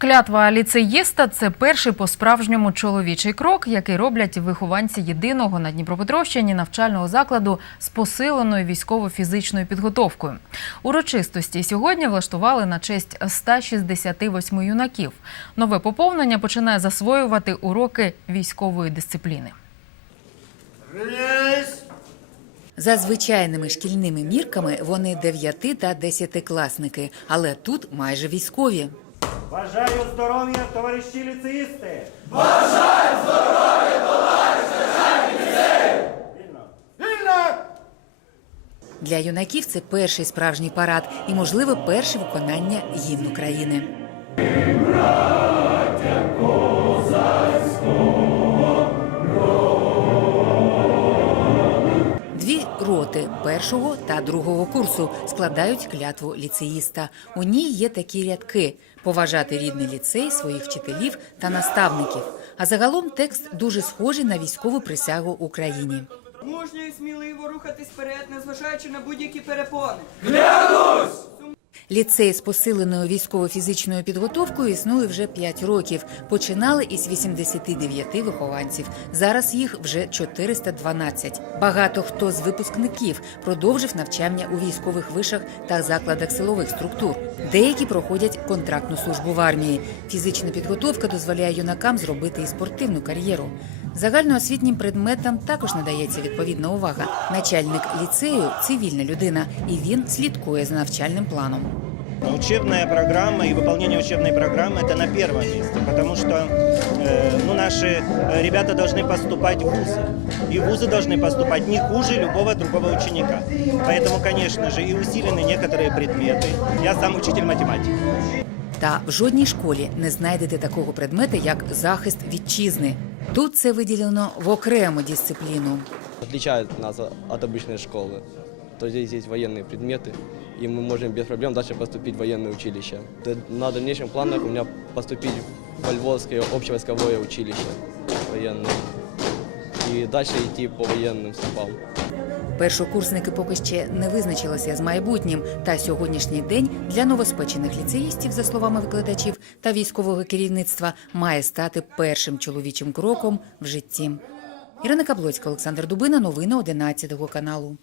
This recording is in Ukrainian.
Клятва ліцеїста це перший по-справжньому чоловічий крок, який роблять вихованці єдиного на Дніпропетровщині навчального закладу з посиленою військово-фізичною підготовкою. Урочистості сьогодні влаштували на честь 168 юнаків. Нове поповнення починає засвоювати уроки військової дисципліни. За звичайними шкільними мірками вони 9 та 10 класники, але тут майже військові. Бажаю здоров'я, товариші ліцеїсти! Для юнаків це перший справжній парад і, можливо, перше виконання гімну країни. Першого та другого курсу складають клятву ліцеїста. У ній є такі рядки: поважати рідний ліцей, своїх вчителів та наставників. А загалом текст дуже схожий на військову присягу Україні. Мужньо і сміливо рухатись вперед, незважаючи на будь-які перепони. Ліцей з посиленою військово-фізичною підготовкою існує вже 5 років. Починали із 89 вихованців. Зараз їх вже 412. Багато хто з випускників продовжив навчання у військових вишах та закладах силових структур. Деякі проходять контрактну службу в армії. Фізична підготовка дозволяє юнакам зробити і спортивну кар'єру. Загальноосвітнім предметам також надається відповідна увага. Начальник ліцею цивільна людина, і він слідкує за навчальним планом. Учебная программа и выполнение учебной программы это на первом месте, потому что э, ну, наши э, ребята должны поступать в вузы. И в вузы должны поступать не хуже любого другого ученика. Поэтому, конечно же, и усилены некоторые предметы. Я сам учитель математики. Та в жодній школі не знайдете такого предмета, як захист вітчизни. Тут це виділено в окрему дисципліну. отличает нас от обычной школы. То здесь есть военные предметы, и мы можем без проблем дальше поступить в военное училище. Т- На дальнейшем планах у меня поступить во Львовское общевойсковое училище военное. И далі йти по воєнним стопам. Першокурсники поки ще не визначилися з майбутнім. Та сьогоднішній день для новоспечених ліцеїстів, за словами викладачів та військового керівництва, має стати першим чоловічим кроком в житті. Ірина Каблоцька, Олександр Дубина, новини 11 каналу.